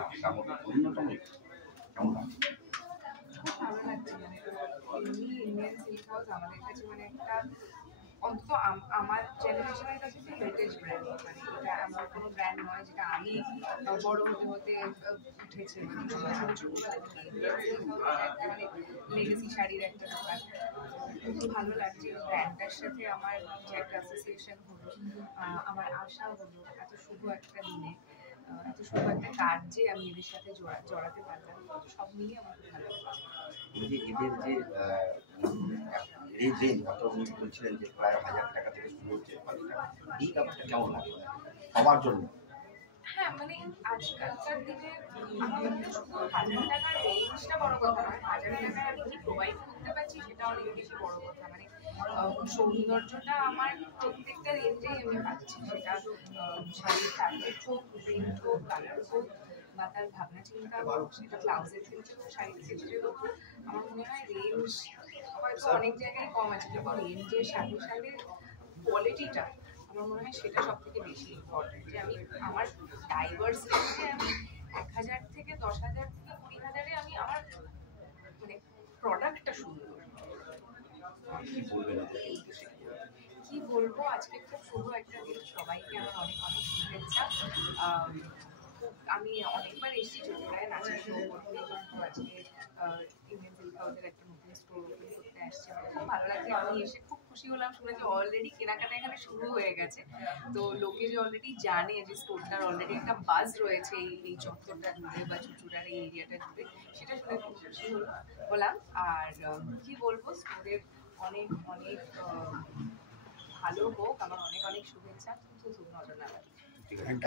লেখা সামগ্রিক অন্যতম কেমন লাগছে? খুব ভালো লাগছে। মানে এমনি ইন্ডিয়ান সিল্ক হাউস আমাদের কাছে মানে একটা অন্তত আমার জেনারেশনের কাছে একটা হেরিটেজ ব্র্যান্ড। মানে এটা এমন কোনো ব্র্যান্ড নয় যেটা আমি বড় হতে হতে উঠেছে। মানে ছোটবেলা থেকে ইন্ডিয়ান সিল্ক হাউস একটা মানে লেগেসি শাড়ির একটা দোকান। খুব ভালো লাগছে ব্র্যান্ডটার সাথে আমার যে একটা অ্যাসোসিয়েশন হলো, আমার আশা হলো এত শুভ একটা দিনে এত শুভ একটা কার্যে আমি এদের সাথে জড়াতে পারলাম। সব মিলিয়ে আমার খুব ভালো লাগছে। এদের যে রেঞ্জ হয়তো উনি বলছিলেন যে প্রায় 1000 টাকা থেকে শুরু হচ্ছে, এই ব্যাপারটা কেমন লাগে সবার জন্য? হ্যাঁ, মানে আজকালকার দিনে শুধু 1000 টাকার রেঞ্জটা বড় কথা নয়, 1000 টাকায় আমি কি প্রোভাইড করতে পারছি সেটা অনেক বেশি বড় কথা। মানে সৌন্দর্যটা আমার প্রত্যেকটা রেঞ্জেই আমি পাচ্ছি, সেটা শাড়ির ফ্যাব্রিক হোক, প্রিন্ট হোক, কালার হোক, বা তার ভাবনা চিন্তা হোক, সেটা ব্লাউজের ক্ষেত্রে হোক, শাড়ির ক্ষেত্রে হোক। আমার মনে হয় রেঞ্জ হয়তো অনেক জায়গায় কম আছে, কিন্তু রেঞ্জের সাথে সাথে কোয়ালিটিটা আমার মনে হয় সেটা সব থেকে বেশি ইম্পর্টেন্ট। যে আমি আমার ডাইভার্স রেঞ্জে আমি 1000 থেকে 10,000 থেকে 20,000-এ আমি আমার মানে প্রোডাক্টটা সুন্দর। কি বলবো, আজকে খুব শুভ একটা দিন, সবাইকে আমার অনেক অনেক শুভেচ্ছা। আমি অনেকবার এসেছি ছোটবেলায় নাচের শো করতে, কিন্তু আজকে ইন্ডিয়ান সিল্ক হাউসের একটা নতুন স্টোর ওপেন করতে আসছে। আমার খুব ভালো লাগছে। আমি এসে খুব খুশি হলাম শুনে যে অলরেডি কেনাকাটা এখানে শুরু হয়ে গেছে। তো লোকে যে অলরেডি জানে যে স্টোরটার অলরেডি একটা বাজ রয়েছে এই চত্বরটা জুড়ে বা চুচুড়ার এই এরিয়াটা জুড়ে, সেটা শুনে খুব খুশি হলাম। আর কি বলবো, স্টোরের অনেক অনেক ভালো হোক, আমার অনেক অনেক শুভেচ্ছা। ধন্যবাদ। ঠিক আছে,